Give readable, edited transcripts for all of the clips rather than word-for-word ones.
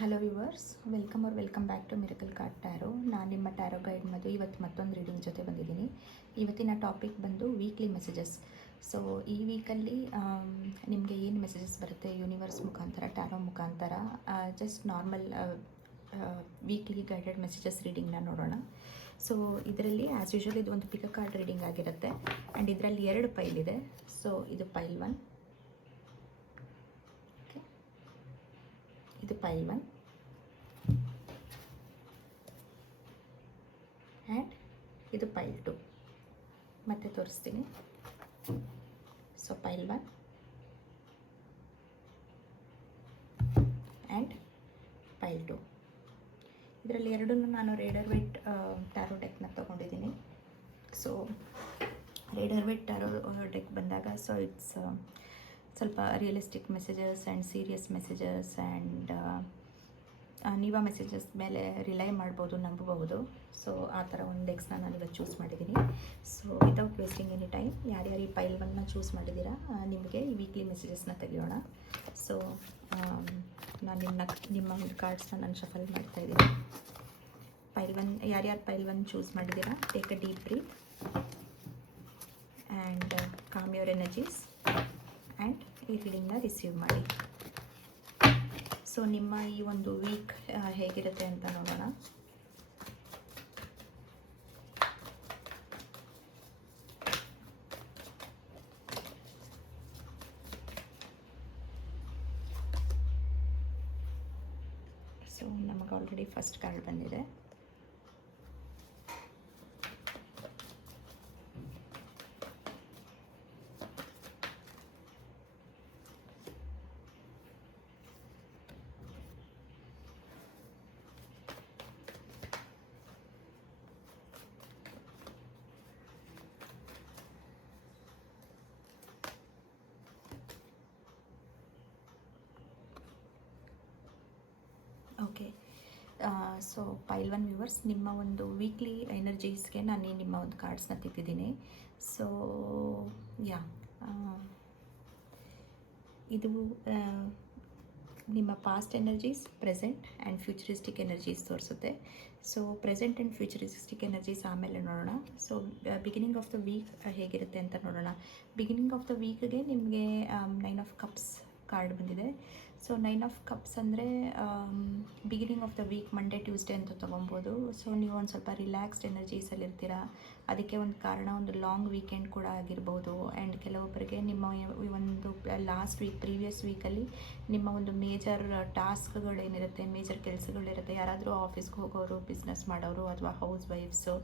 Hello viewers, welcome back to miracle card tarot. ನಾನು ನಿಮ್ಮ taro guide ಮಧು. ಇವತ್ತು ಮತ್ತೊಂದು ರೀಡಿಂಗ್ ಜೊತೆ ಬಂದಿದ್ದೀನಿ. ಇವತ್ತಿನ ಟಾಪಿಕ್ ಬಂದು ವೀಕ್ಲಿ ಮೆಸೇಜಸ್. ಸೊ ಈ ವೀಕಲ್ಲಿ ನಿಮಗೆ ಏನು ಮೆಸೇಜಸ್ ಬರುತ್ತೆ ಯೂನಿವರ್ಸ್ ಮುಖಾಂತರ, ಟ್ಯಾರೋ ಮುಖಾಂತರ, just normal weekly guided messages ರೀಡಿಂಗ್ನ ನೋಡೋಣ. ಸೊ ಇದರಲ್ಲಿ ಆ್ಯಸ್ ಯೂಶುವಲ್ ಇದು ಒಂದು ಪಿಕ್ ಕಾರ್ಡ್ ರೀಡಿಂಗ್ ಆಗಿರುತ್ತೆ. ಆ್ಯಂಡ್ ಇದರಲ್ಲಿ 2 ಪೈಲ್ ಇದೆ. ಸೊ ಇದು ಪೈಲ್ 1, ಇದು ಪೈಲ್ 1 ಆ್ಯಂಡ್ ಇದು ಪೈಲ್ 2. ಮತ್ತೆ ತೋರಿಸ್ತೀನಿ. So pile 1 and pile 2. ಇದರಲ್ಲಿ ಎರಡನ್ನೂ ನಾನು ರೇಡರ್ ವೇಟ್ ಟ್ಯಾರೋ ಡೆಕ್ನ ತೊಗೊಂಡಿದ್ದೀನಿ. So Rider Waite tarot deck ಬಂದಾಗ ಸೊ ಇಟ್ಸ್ ಸ್ವಲ್ಪ realistic messages and serious messages and ನೀವ ಮೆಸೇಜಸ್ ಮೇಲೆ ರಿಲೈ ಮಾಡ್ಬೋದು, ನಂಬಬಹುದು. ಸೊ ಆ ಥರ ಒಂದು ಡೆಕ್ಸ್ನ ನಾನು ಇವತ್ತು ಚೂಸ್ ಮಾಡಿದ್ದೀನಿ. So without wasting any time, ಯಾರ್ಯಾರು ಈ ಪೈಲ್ 1ನ ಚೂಸ್ ಮಾಡಿದ್ದೀರಾ ನಿಮಗೆ ಈ ವೀಕ್ಲಿ ಮೆಸೇಜಸ್ನ ತೆಗೆಯೋಣ. ಸೊ ನಾನು ನಿಮ್ಮ ಒಂದು ಕಾರ್ಡ್ಸ್ನ ನಾನು ಶಫಲ್ ಮಾಡ್ತಾಯಿದ್ದೀನಿ. ಪೈಲ್ 1, ಯಾರ್ಯಾರು ಪೈಲ್ 1 ಚೂಸ್ ಮಾಡಿದ್ದೀರಾ, take a deep breath and com your energies and ಈ ರೀಡಿಂಗ್ನ ರಿಸೀವ್ ಮಾಡಿ. ಸೊ ನಿಮ್ಮ ಈ ಒಂದು ವೀಕ್ ಹೇಗಿರುತ್ತೆ ಅಂತ ನೋಡೋಣ. ಸೊ ನಮಗೆ ಆಲ್ರೆಡಿ ಫಸ್ಟ್ ಕಾರ್ಡ್ ಬಂದಿದೆ. ಓಕೆ, ಸೊ ಪೈಲ್ 1 ವ್ಯೂವರ್ಸ್, ನಿಮ್ಮ ಒಂದು ವೀಕ್ಲಿ ಎನರ್ಜೀಸ್ಗೆ ನಾನು ನಿಮ್ಮ ಒಂದು ಕಾರ್ಡ್ಸ್ನ ತೆಗೆದಿದ್ದೀನಿ. ಸೊ ಇದು ನಿಮ್ಮ past energies, present and futuristic energies ತೋರಿಸುತ್ತೆ. So present and futuristic energies ಆಮೇಲೆ ನೋಡೋಣ. So beginning of the week ಹೇಗಿರುತ್ತೆ ಅಂತ ನೋಡೋಣ. ಬಿಗಿನಿಂಗ್ ಆಫ್ ದ ವೀಕ್ಗೆ ನಿಮಗೆ 9 ಆಫ್ ಕಪ್ಸ್ ಕಾರ್ಡ್ ಬಂದಿದೆ. ಸೊ 9 ಆಫ್ ಕಪ್ಸ್ ಅಂದರೆ beginning of the week Monday Tuesday ಅಂತ ತೊಗೊಬೋದು. ಸೊ ನೀವು ಒಂದು ಸ್ವಲ್ಪ ರಿಲ್ಯಾಕ್ಸ್ಡ್ ಎನರ್ಜೀಸಲ್ಲಿರ್ತೀರ. ಅದಕ್ಕೆ ಒಂದು ಕಾರಣ ಒಂದು ಲಾಂಗ್ ವೀಕೆಂಡ್ ಕೂಡ ಆಗಿರ್ಬೋದು. ಆ್ಯಂಡ್ ಕೆಲವೊಬ್ಬರಿಗೆ ನಿಮ್ಮ ಒಂದು ಲಾಸ್ಟ್ ವೀಕ್, ಪ್ರೀವಿಯಸ್ ವೀಕಲ್ಲಿ ನಿಮ್ಮ ಒಂದು ಮೇಜರ್ ಟಾಸ್ಕ್ಗಳೇನಿರುತ್ತೆ, ಮೇಜರ್ ಕೆಲಸಗಳಿರುತ್ತೆ. ಯಾರಾದರೂ ಆಫೀಸ್ಗೆ ಹೋಗೋರು, ಬಿಸ್ನೆಸ್ ಮಾಡೋರು ಅಥವಾ ಹೌಸ್ ವೈಫ್ಸು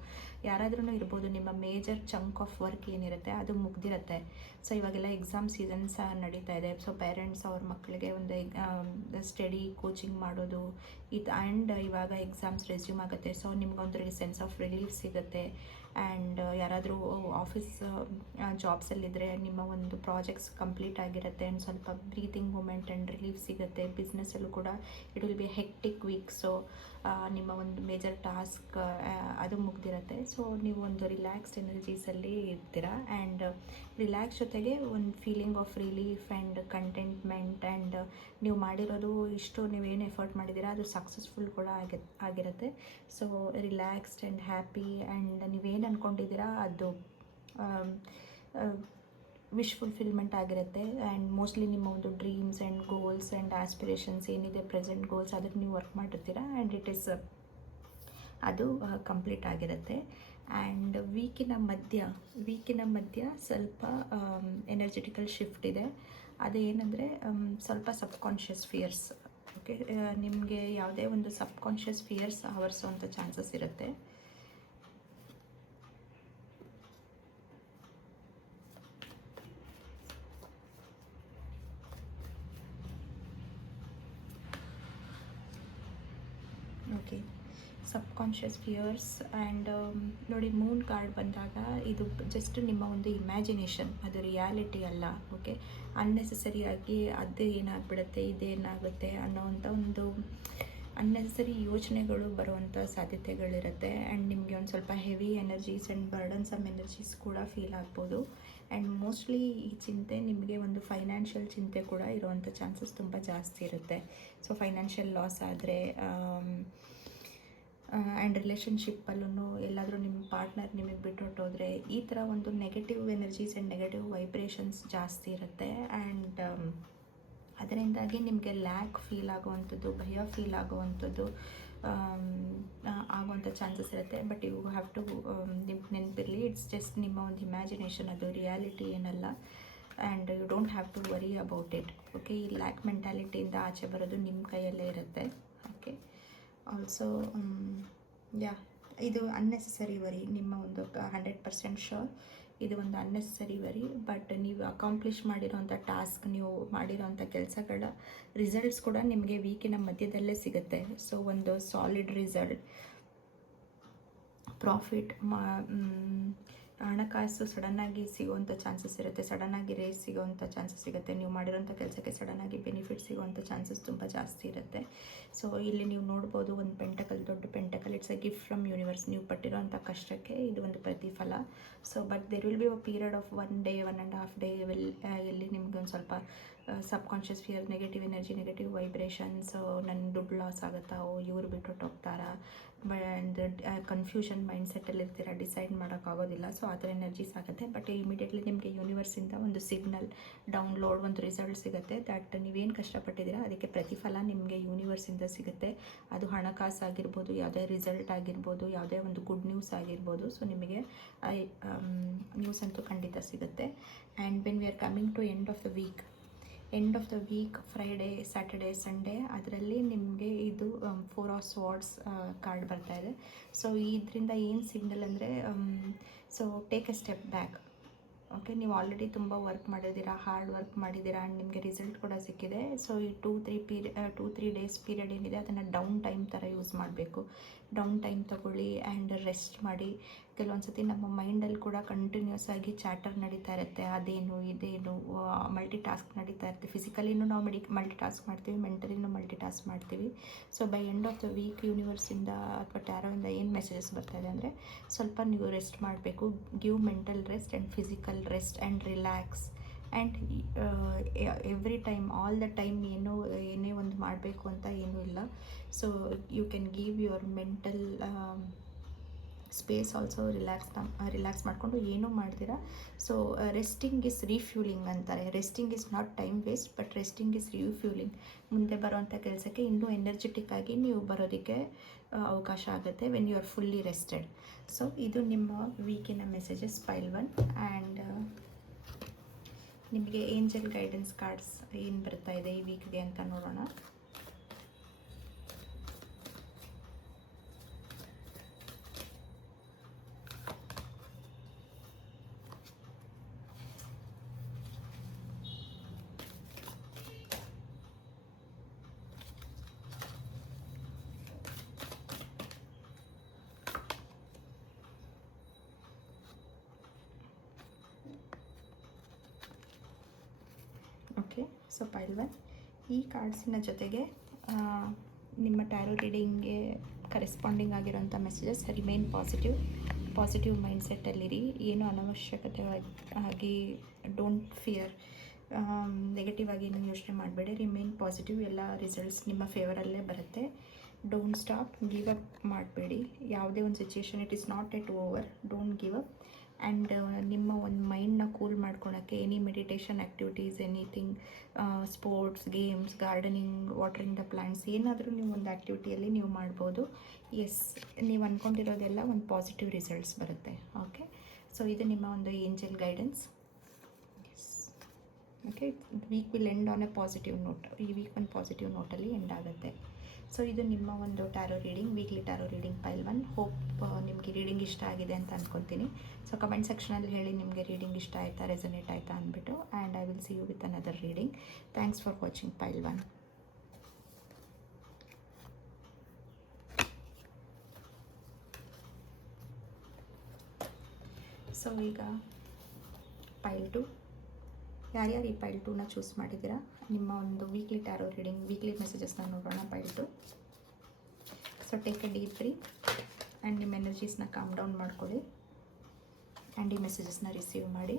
ಯಾರಾದ್ರೂ ಇರ್ಬೋದು, ನಿಮ್ಮ ಮೇಜರ್ ಚಂಕ್ ಆಫ್ ವರ್ಕ್ ಏನಿರುತ್ತೆ ಅದು ಮುಗ್ದಿರುತ್ತೆ. ಸೊ ಇವಾಗೆಲ್ಲ ಎಕ್ಸಾಮ್ ಸೀಸನ್ಸ್ ನಡೀತಾ ಇದೆ. ಸೊ ಪೇರೆಂಟ್ಸ್ ಅವ್ರ ಮಕ್ಕಳಿಗೆ ಒಂದು ಸ್ಟಡಿ ಕೋಚಿಂಗ್ ಮಾಡೋದು ಇದು, ಆ್ಯಂಡ್ ಇವಾಗ ಎಕ್ಸಾಮ್ಸ್ ರೆಸ್ಯೂಮ್ ಆಗುತ್ತೆ. ಸೊ ನಿಮ್ಗೊಂದು ಸೆನ್ಸ್ ಆಫ್ ರಿಲೀಫ್ ಸಿಗುತ್ತೆ. ಆ್ಯಂಡ್ ಯಾರಾದರೂ ಆಫೀಸ್ ಜಾಬ್ಸಲ್ಲಿದ್ದರೆ ನಿಮ್ಮ ಒಂದು ಪ್ರಾಜೆಕ್ಟ್ಸ್ ಕಂಪ್ಲೀಟ್ ಆಗಿರುತ್ತೆ ಆ್ಯಂಡ್ ಸ್ವಲ್ಪ ಬ್ರೀತಿಂಗ್ ಮೂಮೆಂಟ್ ಆ್ಯಂಡ್ ರಿಲೀಫ್ ಸಿಗುತ್ತೆ. ಬಿಸ್ನೆಸ್ಸಲ್ಲೂ ಕೂಡ it will be hectic week. So ನಿಮ್ಮ ಒಂದು ಮೇಜರ್ ಟಾಸ್ಕ್ ಅದು ಮುಗ್ದಿರುತ್ತೆ. ಸೊ ನೀವು ಒಂದು ರಿಲ್ಯಾಕ್ಸ್ಡ್ ಎನರ್ಜೀಸಲ್ಲಿ ಇರ್ತೀರ. ಆ್ಯಂಡ್ ರಿಲ್ಯಾಕ್ಸ್ ಜೊತೆಗೆ ಒಂದು feeling of relief and contentment. And ನೀವು ಮಾಡಿರೋದು ಇಷ್ಟು ನೀವೇನು ಎಫರ್ಟ್ ಮಾಡಿದ್ದೀರಾ ಅದು ಸಕ್ಸಸ್ಫುಲ್ ಕೂಡ ಆಗಿರುತ್ತೆ. So relaxed and happy and ನೀವೇನು ಅಂದ್ಕೊಂಡಿದ್ದೀರಾ ಅದು ವಿಶ್ ಫುಲ್ಫಿಲ್ಮೆಂಟ್ ಆಗಿರುತ್ತೆ. ಆ್ಯಂಡ್ ಮೋಸ್ಟ್ಲಿ ನಿಮ್ಮ ಒಂದು dreams and goals and aspirations ಏನಿದೆ, ಪ್ರೆಸೆಂಟ್ ಗೋಲ್ಸ್, ಅದಕ್ಕೆ ನೀವು ವರ್ಕ್ ಮಾಡಿರ್ತೀರ. ಆ್ಯಂಡ್ ಇಟ್ ಈಸ್ ಅದು ಕಂಪ್ಲೀಟ್ ಆಗಿರುತ್ತೆ. ಆ್ಯಂಡ್ ವೀಕಿನ ಮಧ್ಯ ಸ್ವಲ್ಪ ಎನರ್ಜೆಟಿಕಲ್ ಶಿಫ್ಟ್ ಇದೆ. ಅದೇನೆಂದರೆ ಸ್ವಲ್ಪ ಸಬ್ಕಾನ್ಷಿಯಸ್ ಫಿಯರ್ಸ್. ಓಕೆ, ನಿಮಗೆ ಯಾವುದೇ ಒಂದು ಸಬ್ಕಾನ್ಷಿಯಸ್ ಫಿಯರ್ಸ್ ಆವರಿಸುವಂಥ ಚಾನ್ಸಸ್ ಇರುತ್ತೆ. Okay, subconscious fierce. ಆ್ಯಂಡ್ ನೋಡಿ, ಮೂನ್ ಕಾರ್ಡ್ ಬಂದಾಗ ಇದು ಜಸ್ಟ್ ನಿಮ್ಮ ಒಂದು ಇಮ್ಯಾಜಿನೇಷನ್, ಅದು ರಿಯಾಲಿಟಿ ಅಲ್ಲ. ಓಕೆ, ಅನ್ನೆಸೆಸರಿಯಾಗಿ ಅದು ಏನಾಗ್ಬಿಡುತ್ತೆ, ಇದೇನಾಗುತ್ತೆ ಅನ್ನೋವಂಥ ಒಂದು ಅನ್ನೆಸರಿ ಯೋಚನೆಗಳು ಬರುವಂಥ ಸಾಧ್ಯತೆಗಳಿರುತ್ತೆ. ಆ್ಯಂಡ್ ನಿಮಗೆ ಒಂದು ಸ್ವಲ್ಪ ಹೆವಿ ಎನರ್ಜೀಸ್ ಆ್ಯಂಡ್ ಬರ್ಡನ್ಸಮ್ ಎನರ್ಜೀಸ್ ಕೂಡ ಫೀಲ್ ಆಗ್ಬೋದು. ಆ್ಯಂಡ್ ಮೋಸ್ಟ್ಲಿ ಈ ಚಿಂತೆ ನಿಮಗೆ ಒಂದು ಫೈನಾನ್ಷಿಯಲ್ ಚಿಂತೆ ಕೂಡ ಇರುವಂಥ ಚಾನ್ಸಸ್ ತುಂಬ ಜಾಸ್ತಿ ಇರುತ್ತೆ. ಸೊ ಫೈನಾನ್ಷಿಯಲ್ ಲಾಸ್ ಆದರೆ ಆ್ಯಂಡ್ ರಿಲೇಷನ್ಶಿಪ್ಪಲ್ಲೂ ಎಲ್ಲಾದರೂ ನಿಮ್ಮ ಪಾರ್ಟ್ನರ್ ನಿಮಗೆ ಬಿಟ್ಟು ಹೊಟ್ಟೋದ್ರೆ ಈ ಥರ ಒಂದು negative energies and negative vibrations ಜಾಸ್ತಿ ಇರುತ್ತೆ. ಆ್ಯಂಡ್ ಅದರಿಂದಾಗಿ ನಿಮಗೆ ಲ್ಯಾಕ್ ಫೀಲ್ ಆಗುವಂಥದ್ದು, ಭಯ ಫೀಲ್ ಆಗುವಂಥದ್ದು ಆಗುವಂಥ ಚಾನ್ಸಸ್ ಇರುತ್ತೆ. ಬಟ್ ಯು ಹ್ಯಾವ್ ಟು ನಿಮ್ಗೆ ನೆನಪಿರಲಿ, ಇಟ್ಸ್ ಜಸ್ಟ್ ನಿಮ್ಮ ಒಂದು ಇಮ್ಯಾಜಿನೇಷನ್, ಅದು ರಿಯಾಲಿಟಿ ಏನಲ್ಲ. And you don't have to worry about it. Okay, ಈ ಲ್ಯಾಕ್ ಮೆಂಟ್ಯಾಲಿಟಿಯಿಂದ ಆಚೆ ಬರೋದು ನಿಮ್ಮ ಕೈಯಲ್ಲೇ ಇರುತ್ತೆ. ಓಕೆ, ಆಲ್ಸೋ ಇದು ಅನ್ನೆಸೆಸರಿ ವರಿ, ನಿಮ್ಮ ಒಂದು 100% ಶೋರ್ ಇದು ಒಂದು ಅನ್ನೆಸೆಸರಿ ವರಿ. ಬಟ್ ನೀವು ಅಕಾಂಪ್ಲಿಷ್ ಮಾಡಿರೋಂಥ ಟಾಸ್ಕ್, ನೀವು ಮಾಡಿರೋಂಥ ಕೆಲಸಗಳ ರಿಸಲ್ಟ್ಸ್ ಕೂಡ ನಿಮಗೆ ವೀಕಿನ ಮಧ್ಯದಲ್ಲೇ ಸಿಗುತ್ತೆ. ಸೊ ಒಂದು ಸಾಲಿಡ್ ರಿಸಲ್ಟ್, ಪ್ರಾಫಿಟ್, ಹಣಕಾಸು ಸಡನ್ನಾಗಿ ಸಿಗುವಂಥ ಚಾನ್ಸಸ್ ಇರುತ್ತೆ. ಸಡನ್ನಾಗಿ ರೇಸ್ ಸಿಗೋವಂಥ ಚಾನ್ಸಸ್ ಸಿಗುತ್ತೆ. ನೀವು ಮಾಡಿರೋಂಥ ಕೆಲಸಕ್ಕೆ ಸಡನ್ನಾಗಿ ಬೆನಿಫಿಟ್ ಸಿಗುವಂಥ ಚಾನ್ಸಸ್ ತುಂಬ ಜಾಸ್ತಿ ಇರುತ್ತೆ. ಸೊ ಇಲ್ಲಿ ನೀವು ನೋಡ್ಬೋದು ಒಂದು ಪೆಂಟಕಲ್, ದೊಡ್ಡ pentacle, it's a gift from universe. ನೀವು ಪಟ್ಟಿರೋಂಥ ಕಷ್ಟಕ್ಕೆ ಇದು ಒಂದು ಪ್ರತಿಫಲ. So but there will be a period of 1 day 1.5 day ಎಲ್ಲಿ ನಿಮ್ಗೆ ಒಂದು ಸ್ವಲ್ಪ subconscious fear, negative energy, negative vibrations, ನನ್ನ ದುಡ್ಡು ಲಾಸ್ ಆಗುತ್ತಾ, ಇವ್ರು ಬಿಟ್ಟು ಹೋಗ್ತಾರಾ, ಆ್ಯಂಡ್ ಕನ್ಫ್ಯೂಷನ್ ಮೈಂಡ್ಸೆಟ್ಟಲ್ಲಿ ಇರ್ತೀರ, ಡಿಸೈಡ್ ಮಾಡೋಕ್ಕಾಗೋದಿಲ್ಲ. ಸೊ ಆ ಥರ ಎನರ್ಜೀಸ್ ಆಗುತ್ತೆ. ಬಟ್ ಇಮಿಡಿಯೇಟ್ಲಿ ನಿಮಗೆ ಯೂನಿವರ್ಸಿಂದ ಒಂದು ಸಿಗ್ನಲ್, ಡೌನ್ಲೋಡ್, ಒಂದು ರಿಸಲ್ಟ್ ಸಿಗುತ್ತೆ. ದಟ್ ನೀವೇನು ಕಷ್ಟಪಟ್ಟಿದ್ದೀರಾ ಅದಕ್ಕೆ ಪ್ರತಿಫಲ ನಿಮಗೆ ಯೂನಿವರ್ಸಿಂದ ಸಿಗುತ್ತೆ. ಅದು ಹಣಕಾಸು ಆಗಿರ್ಬೋದು, ಯಾವುದೇ ರಿಸಲ್ಟ್ ಆಗಿರ್ಬೋದು, ಯಾವುದೇ ಒಂದು ಗುಡ್ ನ್ಯೂಸ್ ಆಗಿರ್ಬೋದು. ಸೊ ನಿಮಗೆ ನ್ಯೂಸ್ ಅಂತೂ ಖಂಡಿತ ಸಿಗುತ್ತೆ. And when we are coming to end of the week, Friday, Saturday, Sunday, ಅದರಲ್ಲಿ ನಿಮಗೆ ಇದು 4 of Swords ಕಾರ್ಡ್ ಬರ್ತಾ ಇದೆ. ಸೊ ಇದರಿಂದ ಏನು ಸಿಗ್ನಲ್ ಅಂದರೆ, so take A step back. Okay, ನೀವು ಆಲ್ರೆಡಿ ತುಂಬ ವರ್ಕ್ ಮಾಡಿದ್ದೀರಾ, ಹಾರ್ಡ್ ವರ್ಕ್ ಮಾಡಿದ್ದೀರಾ, ಆ್ಯಂಡ್ ನಿಮಗೆ ರಿಸಲ್ಟ್ ಕೂಡ ಸಿಕ್ಕಿದೆ. ಸೊ ಈ 2-3 ಡೇಸ್ ಪೀರಿಯಡ್ ಏನಿದೆ ಅದನ್ನು ಡೌನ್ ಟೈಮ್ ಥರ ಯೂಸ್ ಮಾಡಬೇಕು. ಡೌನ್ ಟೈಮ್ ತಗೊಳ್ಳಿ ಆ್ಯಂಡ್ ರೆಸ್ಟ್ ಮಾಡಿ. ಕೆಲವೊಂದು ಸತಿ ನಮ್ಮ ಮೈಂಡಲ್ಲಿ ಕೂಡ ಕಂಟಿನ್ಯೂಸ್ ಆಗಿ ಚಾಟರ್ ನಡೀತಾ ಇರುತ್ತೆ, ಅದೇನು ಇದೇನು, ಮಲ್ಟಿ ಟಾಸ್ಕ್ ನಡೀತಾ ಇರುತ್ತೆ. ಫಿಸಿಕಲಿನೂ ನಾವು ಮಲ್ಟಿ ಟಾಸ್ಕ್ ಮಾಡ್ತೀವಿ, ಮೆಂಟಲಿನೂ ಮಲ್ಟಿ ಟಾಸ್ಕ್ ಮಾಡ್ತೀವಿ. So by end of the week ಯೂನಿವರ್ಸಿಂದ ಅಥವಾ ಟ್ಯಾರೋಯಿಂದ ಏನು ಮೆಸೇಜಸ್ ಬರ್ತಾಯಿದೆ ಅಂದರೆ, ಸ್ವಲ್ಪ ನೀವು ರೆಸ್ಟ್ ಮಾಡಬೇಕು. Give mental rest and physical rest and relax. And every time, all the time ಏನೇ ಒಂದು ಮಾಡಬೇಕು ಅಂತ ಏನೂ ಇಲ್ಲ. So you can give your mental space also. Relax ಮಾಡಿಕೊಂಡು ಏನೂ ಮಾಡ್ತೀರಾ. ಸೊ ರೆಸ್ಟಿಂಗ್ ಇಸ್ ರೀಫ್ಯೂಲಿಂಗ್ ಅಂತಾರೆ. Resting is not time waste, but resting is refueling. ಮುಂದೆ ಬರೋವಂಥ ಕೆಲಸಕ್ಕೆ ಇನ್ನೂ ಎನರ್ಜೆಟಿಕ್ ಆಗಿ ನೀವು ಬರೋದಕ್ಕೆ ಅವಕಾಶ ಆಗುತ್ತೆ when you are fully rested. So ಇದು ನಿಮ್ಮ ವೀಕಿನ ಮೆಸೇಜಸ್, ಪೈಲ್ 1. ಆ್ಯಂಡ್ ನಿಮಗೆ ಏಂಜಲ್ ಗೈಡೆನ್ಸ್ ಕಾರ್ಡ್ಸ್ ಏನು ಬರ್ತಾ ಇದೆ ಈ ವೀಕ್ಗೆ ಅಂತ ನೋಡೋಣ. ಓಕೆ, ಸೊ ಪೈಲ್ 1 ಈ ಕಾರ್ಡ್ಸಿನ ಜೊತೆಗೆ ನಿಮ್ಮ ಟ್ಯಾರೋ ರೀಡಿಂಗ್ಗೆ ಕರೆಸ್ಪಾಂಡಿಂಗ್ ಆಗಿರೋಂಥ ಮೆಸೇಜಸ್. ರಿಮೈನ್ ಪಾಸಿಟಿವ್ ಮೈಂಡ್ಸೆಟ್ಟಲ್ಲಿರಿ. ಏನು ಅನವಶ್ಯಕತೆ ಆಗಿ ಡೋಂಟ್ ಫಿಯರ್, ನೆಗೆಟಿವ್ ಆಗಿ ನೀವು ಯೋಚನೆ ಮಾಡಬೇಡಿ. ರಿಮೈನ್ ಪಾಸಿಟಿವ್, ಎಲ್ಲ ರಿಸಲ್ಟ್ಸ್ ನಿಮ್ಮ ಫೇವರಲ್ಲೇ ಬರುತ್ತೆ. ಡೋಂಟ್ ಸ್ಟಾಪ್, ಗಿವ್ ಅಪ್ ಮಾಡಬೇಡಿ. ಯಾವುದೇ ಒಂದು situation, it is not at over, don't give up. And ನಿಮ್ಮ ಒಂದು ಮೈಂಡ್ನ ಕೂಲ್ ಮಾಡ್ಕೊಳಕ್ಕೆ any meditation activities, anything, sports, games, gardening, watering the plants, ಏನಾದರೂ ನೀವು ಒಂದು ಆ್ಯಕ್ಟಿವಿಟಿಯಲ್ಲಿ ನೀವು ಮಾಡ್ಬೋದು. ಎಸ್, ನೀವು ಅಂದ್ಕೊಂಡಿರೋದೆಲ್ಲ ಒಂದು ಪಾಸಿಟಿವ್ ರಿಸಲ್ಟ್ಸ್ ಬರುತ್ತೆ. ಓಕೆ, ಸೊ ಇದು ನಿಮ್ಮ ಒಂದು angel guidance. Yes, okay, week will end on a positive note. ಈ ವೀಕ್ ಒಂದು ಪಾಸಿಟಿವ್ ನೋಟಲ್ಲಿ ಎಂಡ್ ಆಗುತ್ತೆ. ಸೊ ಇದು ನಿಮ್ಮ ಒಂದು tarot reading, weekly tarot reading pile 1. Hope ನಿಮಗೆ ರೀಡಿಂಗ್ ಇಷ್ಟ ಆಗಿದೆ ಅಂತ ಅಂದ್ಕೊತೀನಿ. ಸೊ ಕಮೆಂಟ್ ಸೆಕ್ಷನಲ್ಲಿ ಹೇಳಿ ನಿಮಗೆ ರೀಡಿಂಗ್ ಇಷ್ಟ ಆಯಿತಾ, ರೆಸನೇಟ್ ಆಯಿತಾ ಅಂದ್ಬಿಟ್ಟು. And I will see you with another reading. Thanks for watching pile 1. So ಈಗ ಪೈಲ್ 2. ಯಾರ್ಯಾರು ಈ ಪೈಲ್ 2ನ ಚೂಸ್ ಮಾಡಿದ್ದೀರಾ, ನಿಮ್ಮ ಒಂದು ವೀಕ್ಲಿ ಟ್ಯಾರೋ ರೀಡಿಂಗ್, ವೀಕ್ಲಿ ಮೆಸೇಜಸ್ನ ನೋಡೋಣ. ಪೈಲ್ 2 so take a deep breath and ನಿಮ್ಮ ಎನರ್ಜೀಸ್ನ ಕಾಮ್ ಡೌನ್ ಮಾಡ್ಕೊಳ್ಳಿ ಆ್ಯಂಡ್ ಈ ಮೆಸೇಜಸ್ನ ರಿಸೀವ್ ಮಾಡಿ.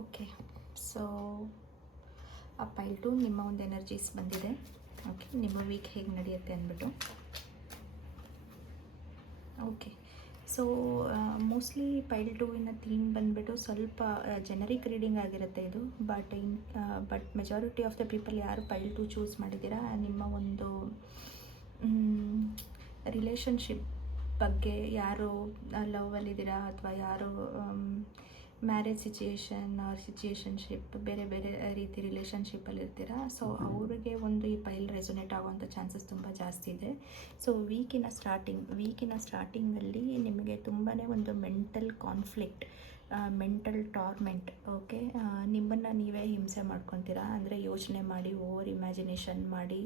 ಓಕೆ, ಸೊ ಆ ಪೈಲ್ 2 ನಿಮ್ಮ ಒಂದು ಎನರ್ಜೀಸ್ ಬಂದಿದೆ. ಓಕೆ, ನಿಮ್ಮ ವೀಕ್ ಹೇಗೆ ನಡೆಯುತ್ತೆ ಅಂದ್ಬಿಟ್ಟು. ಓಕೆ, ಸೊ ಮೋಸ್ಟ್ಲಿ ಪೈಲ್ 2 ಥೀಮ್ ಬಂದುಬಿಟ್ಟು ಸ್ವಲ್ಪ ಜೆನರಿಕ್ ರೀಡಿಂಗ್ ಆಗಿರುತ್ತೆ ಇದು. But majority of the people ಯಾರು ಪೈಲ್ 2 ಚೂಸ್ ಮಾಡಿದ್ದೀರಾ, ನಿಮ್ಮ ಒಂದು ರಿಲೇಷನ್ಶಿಪ್ ಬಗ್ಗೆ, ಯಾರು ಲವಲ್ಲಿದ್ದೀರಾ ಅಥವಾ ಯಾರು ಮ್ಯಾರೇಜ್ ಸಿಚುಯೇಷನ್ಶಿಪ್ ಬೇರೆ ಬೇರೆ ರೀತಿ ರಿಲೇಷನ್ಶಿಪ್ಪಲ್ಲಿ ಇರ್ತೀರಾ. ಸೊ ಅವರಿಗೆ ಒಂದು ಈ ಪೈಲ್ ರೆಸೊನೇಟ್ ಆಗುವಂಥ ಚಾನ್ಸಸ್ ತುಂಬ ಜಾಸ್ತಿ ಇದೆ. ಸೊ ವೀಕಿನ ಸ್ಟಾರ್ಟಿಂಗಲ್ಲಿ ನಿಮಗೆ ತುಂಬಾ ಒಂದು mental conflict, mental torment. Okay, ನಿಮ್ಮನ್ನು ನೀವೇ ಹಿಂಸೆ ಮಾಡ್ಕೊತೀರಾ. ಅಂದರೆ ಯೋಚನೆ ಮಾಡಿ, ಓವರ್ ಇಮ್ಯಾಜಿನೇಷನ್ ಮಾಡಿ,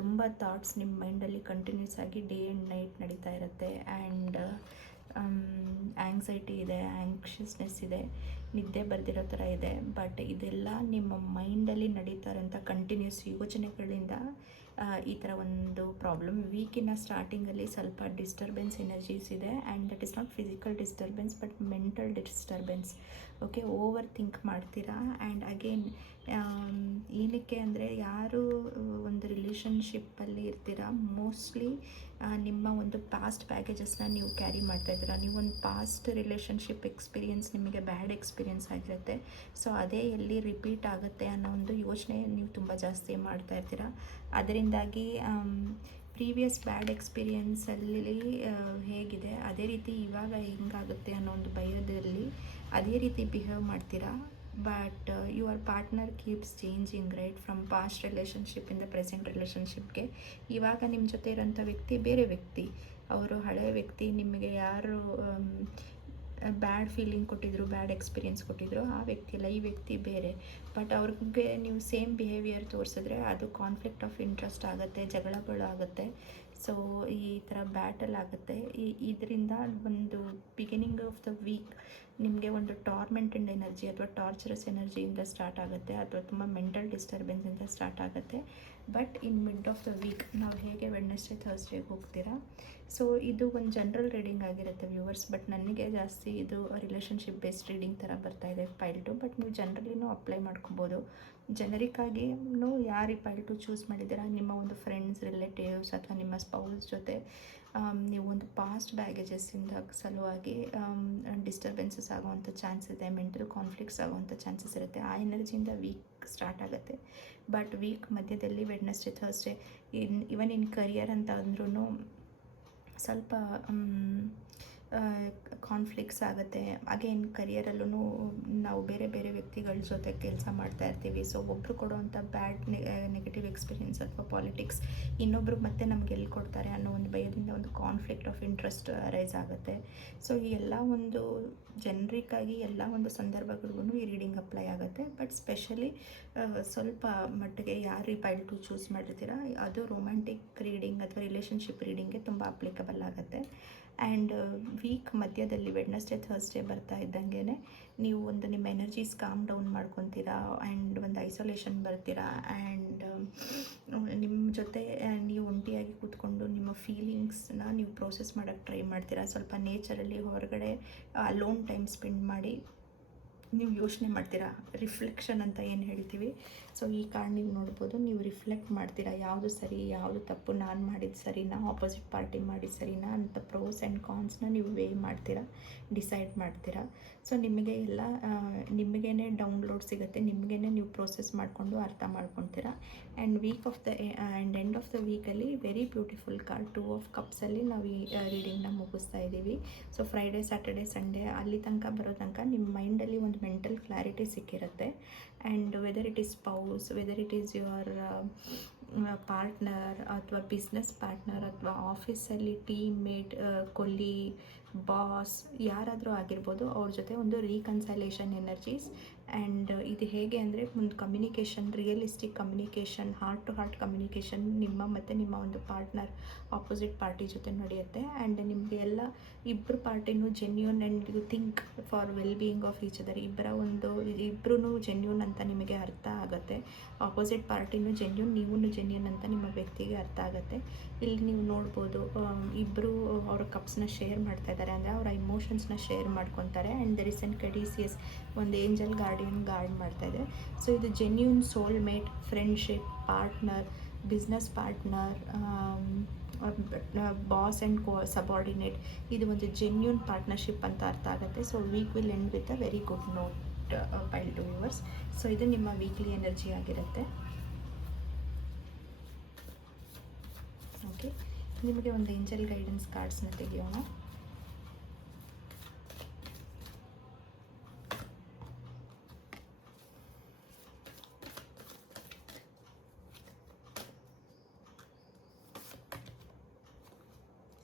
ತುಂಬ ಥಾಟ್ಸ್ ನಿಮ್ಮ ಮೈಂಡಲ್ಲಿ ಕಂಟಿನ್ಯೂಸ್ ಆಗಿ ಡೇ ಆ್ಯಂಡ್ ನೈಟ್ ನಡೀತಾ ಇರುತ್ತೆ. ಆ್ಯಂಡ್ ಆ್ಯಂಗ್ಸೈಟಿ ಇದೆ, ಆ್ಯಂಕ್ಷಸ್ನೆಸ್ ಇದೆ, ನಿದ್ದೆ ಬರ್ದಿರೋ ಥರ ಇದೆ. ಬಟ್ ಇದೆಲ್ಲ ನಿಮ್ಮ ಮೈಂಡಲ್ಲಿ ನಡೀತಾ ಇರೋಂಥ ಕಂಟಿನ್ಯೂಸ್ ಯೋಚನೆಗಳಿಂದ ಈ ಥರ ಒಂದು ಪ್ರಾಬ್ಲಮ್. ವೀಕಿನ ಸ್ಟಾರ್ಟಿಂಗಲ್ಲಿ ಸ್ವಲ್ಪ ಡಿಸ್ಟರ್ಬೆನ್ಸ್ ಎನರ್ಜೀಸ್ ಇದೆ. And that is not physical disturbance but mental disturbance. Okay, over think ಮಾಡ್ತೀರಾ. ಆ್ಯಂಡ್ ಅಗೇನ್ ಏನಕ್ಕೆ ಅಂದರೆ, ಯಾರು ಒಂದು ರಿಲೇಷನ್ಶಿಪ್ಪಲ್ಲಿ ಇರ್ತೀರಾ, ಮೋಸ್ಟ್ಲಿ ನಿಮ್ಮ ಒಂದು ಪಾಸ್ಟ್ ಬ್ಯಾಗೇಜಸ್ನ ನೀವು ಕ್ಯಾರಿ ಮಾಡ್ತಾಯಿದ್ದೀರಾ. ನೀವೊಂದು ಪಾಸ್ಟ್ ರಿಲೇಷನ್ಶಿಪ್ ಎಕ್ಸ್ಪೀರಿಯೆನ್ಸ್ ನಿಮಗೆ ಬ್ಯಾಡ್ ಎಕ್ಸ್ಪೀರಿಯೆನ್ಸ್ ಆಗಿರುತ್ತೆ. ಸೊ ಅದೇ ಎಲ್ಲಿ ರಿಪೀಟ್ ಆಗುತ್ತೆ ಅನ್ನೋ ಒಂದು ಯೋಚನೆ ನೀವು ತುಂಬ ಜಾಸ್ತಿ ಮಾಡ್ತಾಯಿರ್ತೀರ. ಅದರಿಂದಾಗಿ ಪ್ರೀವಿಯಸ್ ಬ್ಯಾಡ್ ಎಕ್ಸ್ಪೀರಿಯೆನ್ಸಲ್ಲಿ ಹೇಗಿದೆ ಅದೇ ರೀತಿ ಇವಾಗ ಹೆಂಗಾಗುತ್ತೆ ಅನ್ನೋ ಒಂದು ಭಯದಲ್ಲಿ ಅದೇ ರೀತಿ ಬಿಹೇವ್ ಮಾಡ್ತೀರಾ. But your partner keeps changing, right, from past ರಿಲೇಷನ್ಶಿಪ್ಪಿಂದ ಪ್ರೆಸೆಂಟ್ ರಿಲೇಷನ್ಶಿಪ್ಗೆ. ಇವಾಗ ನಿಮ್ಮ ಜೊತೆ ಇರೋಂಥ ವ್ಯಕ್ತಿ ಬೇರೆ ವ್ಯಕ್ತಿ, ಅವರು ಹಳೆಯ ವ್ಯಕ್ತಿ. ನಿಮಗೆ ಯಾರು ಬ್ಯಾಡ್ ಫೀಲಿಂಗ್ ಕೊಟ್ಟಿದ್ರು, ಬ್ಯಾಡ್ ಎಕ್ಸ್ಪೀರಿಯೆನ್ಸ್ ಕೊಟ್ಟಿದ್ರು, ಆ ವ್ಯಕ್ತಿ ಅಲ್ಲ, ಈ ವ್ಯಕ್ತಿ ಬೇರೆ. ಬಟ್ ಅವ್ರಿಗೆ ನೀವು ಸೇಮ್ ಬಿಹೇವಿಯರ್ ತೋರಿಸಿದ್ರೆ ಅದು ಕಾನ್ಫ್ಲಿಕ್ಟ್ ಆಫ್ ಇಂಟ್ರೆಸ್ಟ್ ಆಗುತ್ತೆ, ಜಗಳಗಳು ಆಗುತ್ತೆ. ಸೊ ಈ ಥರ ಬ್ಯಾಟಲ್ ಆಗುತ್ತೆ. ಇದರಿಂದ ಒಂದು ಬಿಗಿನಿಂಗ್ ಆಫ್ ದ ವೀಕ್ ನಿಮಗೆ ಒಂದು ಟಾರ್ಮೆಂಟೆಡ್ ಎನರ್ಜಿ ಅಥವಾ ಟಾರ್ಚರಸ್ ಎನರ್ಜಿಯಿಂದ ಸ್ಟಾರ್ಟ್ ಆಗುತ್ತೆ, ಅಥವಾ ತುಂಬ ಮೆಂಟಲ್ ಡಿಸ್ಟರ್ಬೆನ್ಸಿಂದ ಸ್ಟಾರ್ಟ್ ಆಗುತ್ತೆ. But in mid of the week ನಾವು ಹೇಗೆ ವೆಡ್ನೆಸ್ಡೇ ಥರ್ಸ್ಡೇಗೆ ಹೋಗ್ತೀರಾ. ಸೊ ಇದು ಒಂದು ಜನರಲ್ ರೀಡಿಂಗ್ ಆಗಿರುತ್ತೆ ವ್ಯೂವರ್ಸ್. ಬಟ್ ನನಗೆ ಜಾಸ್ತಿ ಇದು ರಿಲೇಷನ್ಶಿಪ್ ಬೇಸ್ಡ್ ರೀಡಿಂಗ್ ಥರ ಬರ್ತಾಯಿದೆ ಪೈಲ್ 2. ಬಟ್ ನೀವು ಜನರಲಿನೂ ಅಪ್ಲೈ ಮಾಡ್ಕೊಬೋದು. ಜನರಿಕ್ಕಾಗಿಯೂ ಯಾರು ಈ ಪೈಲ್ 2 ಚೂಸ್ ಮಾಡಿದ್ದೀರಾ, ನಿಮ್ಮ ಒಂದು ಫ್ರೆಂಡ್ಸ್, ರಿಲೇಟಿವ್ಸ್ ಅಥವಾ ನಿಮ್ಮ ಸ್ಪೌಸ್ ಜೊತೆ ನೀವು ಒಂದು ಪಾಸ್ಟ್ ಬ್ಯಾಗೇಜಸ್ಸಿಂದ ಸಲುವಾಗಿ ಡಿಸ್ಟರ್ಬೆನ್ಸಸ್ ಆಗುವಂಥ ಚಾನ್ಸ್ ಇದೆ, ಮೆಂಟಲ್ ಕಾನ್ಫ್ಲಿಕ್ಟ್ಸ್ ಆಗುವಂಥ ಚಾನ್ಸಸ್ ಇರುತ್ತೆ. ಆ ಎನರ್ಜಿಯಿಂದ ವೀಕ್ ಸ್ಟಾರ್ಟ್ ಆಗುತ್ತೆ. ಬಟ್ ವೀಕ್ ಮಧ್ಯದಲ್ಲಿ ವೆಡ್ನೆಸ್ಡೇ ಥರ್ಸ್ಡೇ ಇವನ್ ಇನ್ ಕರಿಯರ್ ಅಂತ ಅಂದ್ರೂ ಸ್ವಲ್ಪ ಕಾನ್ಫ್ಲಿಕ್ಟ್ಸ್ ಆಗುತ್ತೆ. ಅಗೇನ್ ಕರಿಯರಲ್ಲೂ ನಾವು ಬೇರೆ ಬೇರೆ ವ್ಯಕ್ತಿಗಳ ಜೊತೆ ಕೆಲಸ ಮಾಡ್ತಾ ಇರ್ತೀವಿ. ಸೊ ಒಬ್ಬರು ಕೊಡುವಂಥ ಬ್ಯಾಡ್ ನೆಗೆಟಿವ್ ಎಕ್ಸ್ಪೀರಿಯೆನ್ಸ್ ಅಥವಾ ಪಾಲಿಟಿಕ್ಸ್ ಇನ್ನೊಬ್ಬರು ಮತ್ತೆ ನಮ್ಗೆ ಎಲ್ಲಿ ಕೊಡ್ತಾರೆ ಅನ್ನೋ ಒಂದು ಭಯದಿಂದ ಒಂದು ಕಾನ್ಫ್ಲಿಕ್ಟ್ ಆಫ್ ಇಂಟ್ರೆಸ್ಟ್ ರೈಸ್ ಆಗುತ್ತೆ. ಸೊ ಈ ಎಲ್ಲ ಒಂದು ಜನರಿಕ್ಕಾಗಿ ಎಲ್ಲ ಒಂದು ಸಂದರ್ಭಗಳಿಗೂ ಈ ರೀಡಿಂಗ್ ಅಪ್ಲೈ ಆಗುತ್ತೆ. ಬಟ್ ಸ್ಪೆಷಲಿ ಸ್ವಲ್ಪ ಮಟ್ಟಿಗೆ ಯಾರು ಈ ಪೈಲ್ 2 ಚೂಸ್ ಮಾಡಿರ್ತೀರ ಅದು ರೊಮ್ಯಾಂಟಿಕ್ ರೀಡಿಂಗ್ ಅಥವಾ ರಿಲೇಷನ್ಶಿಪ್ ರೀಡಿಂಗ್ಗೆ ತುಂಬ ಅಪ್ಲಿಕಬಲ್ ಆಗುತ್ತೆ. ಆ್ಯಂಡ್ ವೀಕ್ ಮಧ್ಯದಲ್ಲಿ ವೆಡ್ನೆಸ್ಡೇ ಥರ್ಸ್ಡೇ ಬರ್ತಾ ಇದ್ದಂಗೆ ನೀವು ಒಂದು ನಿಮ್ಮ ಎನರ್ಜೀಸ್ ಕಾಮ್ ಡೌನ್ ಮಾಡ್ಕೊತೀರಾ. ಆ್ಯಂಡ್ ಒಂದು ಐಸೋಲೇಷನ್ ಬರ್ತೀರಾ. ಆ್ಯಂಡ್ ನಿಮ್ಮ ಜೊತೆ ನೀವು ಒಂಟಿಯಾಗಿ ಕೂತ್ಕೊಂಡು ನಿಮ್ಮ ಫೀಲಿಂಗ್ಸ್ನ ನೀವು ಪ್ರೋಸೆಸ್ ಮಾಡೋಕ್ಕೆ ಟ್ರೈ ಮಾಡ್ತೀರಾ. ಸ್ವಲ್ಪ ನೇಚರಲ್ಲಿ ಹೊರಗಡೆ ಅಲೋನ್ ಟೈಮ್ ಸ್ಪೆಂಡ್ ಮಾಡಿ ನೀವು ಯೋಚನೆ ಮಾಡ್ತೀರಾ. ರಿಫ್ಲೆಕ್ಷನ್ ಅಂತ ಏನು ಹೇಳ್ತೀವಿ. ಸೊ ಈ ಕಾರ್ಡ್ ನೀವು ನೋಡ್ಬೋದು, ನೀವು ರಿಫ್ಲೆಕ್ಟ್ ಮಾಡ್ತೀರಾ ಯಾವುದು ಸರಿ ಯಾವುದು ತಪ್ಪು, ನಾನು ಮಾಡಿದ್ದು ಸರಿನಾ, ಆಪೋಸಿಟ್ ಪಾರ್ಟಿ ಮಾಡಿದ್ದು ಸರಿನಾ ಅಂತ ಪ್ರೋಸ್ ಆ್ಯಂಡ್ ಕಾನ್ಸ್ನ ನೀವು ವೇ ಮಾಡ್ತೀರಾ, ಡಿಸೈಡ್ ಮಾಡ್ತೀರಾ. ಸೊ ನಿಮಗೆ ಎಲ್ಲ ನಿಮಗೇ ಡೌನ್ಲೋಡ್ ಸಿಗುತ್ತೆ, ನಿಮಗೇ ನೀವು ಪ್ರೋಸೆಸ್ ಮಾಡಿಕೊಂಡು ಅರ್ಥ ಮಾಡ್ಕೊತೀರಾ. And week of the and end of the ವೀಕಲ್ಲಿ ವೆರಿ ಬ್ಯೂಟಿಫುಲ್ ಕಾರ್ಡ್ 2 ಆಫ್ ಕಪ್ಸಲ್ಲಿ ನಾವು ಈ ರೀಡಿಂಗ್ನ ಮುಗಿಸ್ತಾ ಇದ್ದೀವಿ. ಸೊ ಫ್ರೈಡೇ ಸ್ಯಾಟರ್ಡೇ ಸಂಡೇ ಅಲ್ಲಿ ತನಕ ಬರೋ ತನಕ ನಿಮ್ಮ ಮೈಂಡಲ್ಲಿ ಒಂದು ಮೆಂಟಲ್ ಕ್ಲಾರಿಟಿ ಸಿಕ್ಕಿರುತ್ತೆ. And whether it is spouse, whether it is your partner ಅಥವಾ ಬಿಸ್ನೆಸ್ ಪಾರ್ಟ್ನರ್ ಅಥವಾ ಆಫೀಸಲ್ಲಿ ಟೀಮ್ ಮೇಟ್, ಕೊಲ್ಲಿ, ಬಾಸ್ ಯಾರಾದರೂ ಆಗಿರ್ಬೋದು, ಅವ್ರ ಜೊತೆ ಒಂದು ರೀಕನ್ಸಲೇಷನ್ ಎನರ್ಜೀಸ್. ಆ್ಯಂಡ್ ಇದು ಹೇಗೆ ಅಂದರೆ ಒಂದು communication, realistic communication, heart to heart communication ನಿಮ್ಮ ಮತ್ತು ನಿಮ್ಮ ಒಂದು ಪಾರ್ಟ್ನರ್ ಆಪೋಸಿಟ್ ಪಾರ್ಟಿ ಜೊತೆ ನಡೆಯುತ್ತೆ. ಆ್ಯಂಡ್ ನಿಮಗೆ ಎಲ್ಲ ಇಬ್ಬರು ಪಾರ್ಟಿನೂ genuine and you think for well being of each other. ಇಬ್ಬರೂ ಜೆನ್ಯೂನ್ ಅಂತ ನಿಮಗೆ ಅರ್ಥ ಆಗುತ್ತೆ. ಆಪೋಸಿಟ್ ಪಾರ್ಟಿನೂ ಜೆನ್ಯೂನ್, ನೀವೂ ಜೆನ್ಯೂನ್ ಅಂತ ನಿಮ್ಮ ವ್ಯಕ್ತಿಗೆ ಅರ್ಥ ಆಗುತ್ತೆ. ಇಲ್ಲಿ ನೀವು ನೋಡ್ಬೋದು, ಇಬ್ಬರು ಅವರ ಕಪ್ಸ್ನ ಶೇರ್ ಮಾಡ್ತಾ ಇದ್ದಾರೆ, ಅಂದರೆ ಅವರ ಇಮೋಷನ್ಸ್ನ ಶೇರ್ ಮಾಡ್ಕೊತಾರೆ. ಆ್ಯಂಡ್ ದೆರ್ ಇಸ್ ಎನ್ ಕೆಡಿಸಿಯಸ್, ಒಂದು ಏಂಜಲ್ ಗಾರ್ಡ್ ಮಾಡ್ತಾ ಇದೆ. ಸೊ ಇದು genuine soulmate, friendship, partner, business partner, boss and subordinate, ಇದು ಒಂದು ಜೆನ್ಯೂನ್ ಪಾರ್ಟ್ನರ್ಶಿಪ್ ಅಂತ ಅರ್ಥ ಆಗುತ್ತೆ. So week will end with a very good note pile to viewers. So ಇದು ನಿಮ್ಮ ವೀಕ್ಲಿ ಎನರ್ಜಿ ಆಗಿರುತ್ತೆ. ಓಕೆ, ನಿಮಗೆ ಒಂದು ಏಂಜಲ್ ಗೈಡೆನ್ಸ್ ಕಾರ್ಡ್ಸ್ನ ತೆಗೆಯೋಣ.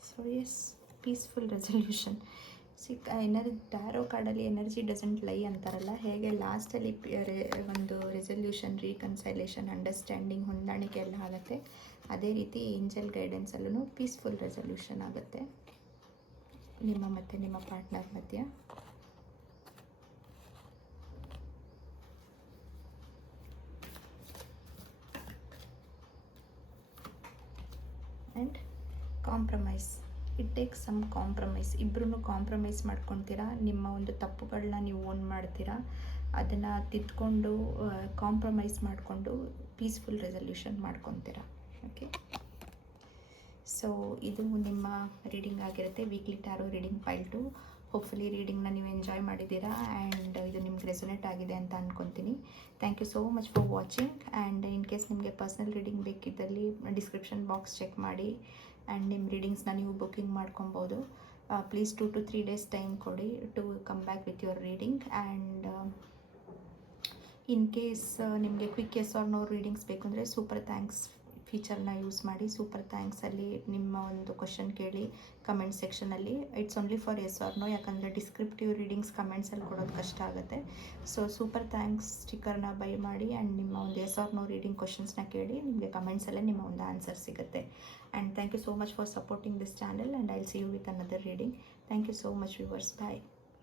So yes, peaceful resolution. Tarot ಕಾರ್ಡಲ್ಲಿ ಎನರ್ಜಿ ಡಸಂಟ್ ಲೈ ಅಂತಾರಲ್ಲ, ಹೇಗೆ ಲಾಸ್ಟಲ್ಲಿ ಒಂದು ರೆಸಲ್ಯೂಷನ್, ರೀಕನ್ಸೈಲೇಷನ್, ಅಂಡರ್ಸ್ಟ್ಯಾಂಡಿಂಗ್, ಹೊಂದಾಣಿಕೆ ಎಲ್ಲ ಆಗುತ್ತೆ, ಅದೇ ರೀತಿ ಏಂಜಲ್ ಗೈಡೆನ್ಸಲ್ಲೂ ಪೀಸ್ಫುಲ್ ರೆಸಲ್ಯೂಷನ್ ಆಗುತ್ತೆ ನಿಮ್ಮ ಮತ್ತು ನಿಮ್ಮ ಪಾರ್ಟ್ನರ್ ಮಧ್ಯ. And compromise, it takes some compromise. ಇಬ್ಬರೂ ಕಾಂಪ್ರಮೈಸ್ ಮಾಡ್ಕೊತೀರಾ, ನಿಮ್ಮ ಒಂದು ತಪ್ಪುಗಳನ್ನ ನೀವು ಓನ್ ಮಾಡ್ತೀರಾ, ಅದನ್ನು ತಿದ್ಕೊಂಡು ಕಾಂಪ್ರಮೈಸ್ ಮಾಡಿಕೊಂಡು ಪೀಸ್ಫುಲ್ ರೆಸಲ್ಯೂಷನ್ ಮಾಡ್ಕೊತೀರಾ. ಓಕೆ, ಸೊ ಇದು ನಿಮ್ಮ ರೀಡಿಂಗ್ ಆಗಿರುತ್ತೆ, weekly tarot reading pile 2. Hopefully ರೀಡಿಂಗ್ನ ನೀವು ಎಂಜಾಯ್ ಮಾಡಿದ್ದೀರಾ ಆ್ಯಂಡ್ ಇದು ನಿಮ್ಗೆ ರೆಸೊನೇಟ್ ಆಗಿದೆ ಅಂತ ಅಂದ್ಕೊತೀನಿ. Thank you so much for watching. And in case ನಿಮಗೆ ಪರ್ಸ್ನಲ್ ರೀಡಿಂಗ್ ಬೇಕಿದ್ದಲ್ಲಿ ಡಿಸ್ಕ್ರಿಪ್ಷನ್ ಬಾಕ್ಸ್ ಚೆಕ್ ಮಾಡಿ ಆ್ಯಂಡ್ ನಿಮ್ಮ ರೀಡಿಂಗ್ಸ್ನ ನೀವು ಬುಕ್ಕಿಂಗ್ ಮಾಡ್ಕೊಬೋದು. ಪ್ಲೀಸ್ 2 to 3 days ಟೈಮ್ ಕೊಡಿ to come back with your reading. And in case ನಿಮಗೆ quick yes or no readings ಬೇಕು ಅಂದರೆ ಸೂಪರ್ ಥ್ಯಾಂಕ್ಸ್ ಫೀಚರ್ನ ಯೂಸ್ ಮಾಡಿ. ಸೂಪರ್ ಥ್ಯಾಂಕ್ಸಲ್ಲಿ ನಿಮ್ಮ ಒಂದು ಕ್ವಶನ್ ಕೇಳಿ ಕಮೆಂಟ್ ಸೆಕ್ಷನಲ್ಲಿ. It's only for yes or no, ಯಾಕಂದರೆ ಡಿಸ್ಕ್ರಿಪ್ಟಿವ್ ರೀಡಿಂಗ್ಸ್ ಕಮೆಂಟ್ಸಲ್ಲಿ ಕೊಡೋದು ಕಷ್ಟ ಆಗುತ್ತೆ. ಸೊ ಸೂಪರ್ ಥ್ಯಾಂಕ್ಸ್ ಸ್ಟಿಕ್ಕರ್ನ ಬೈ ಮಾಡಿ ಆ್ಯಂಡ್ ನಿಮ್ಮ ಒಂದು ಎಸ್ ಆರ್ ನೋ ರೀಡಿಂಗ್ ಕ್ವಶನ್ಸ್ನ ಕೇಳಿ, ನಿಮಗೆ ಕಮೆಂಟ್ಸಲ್ಲೇ ನಿಮ್ಮ ಒಂದು ಆನ್ಸರ್ ಸಿಗುತ್ತೆ. And thank you so much for supporting this channel and I will see you with another reading. Thank you so much viewers. Bye.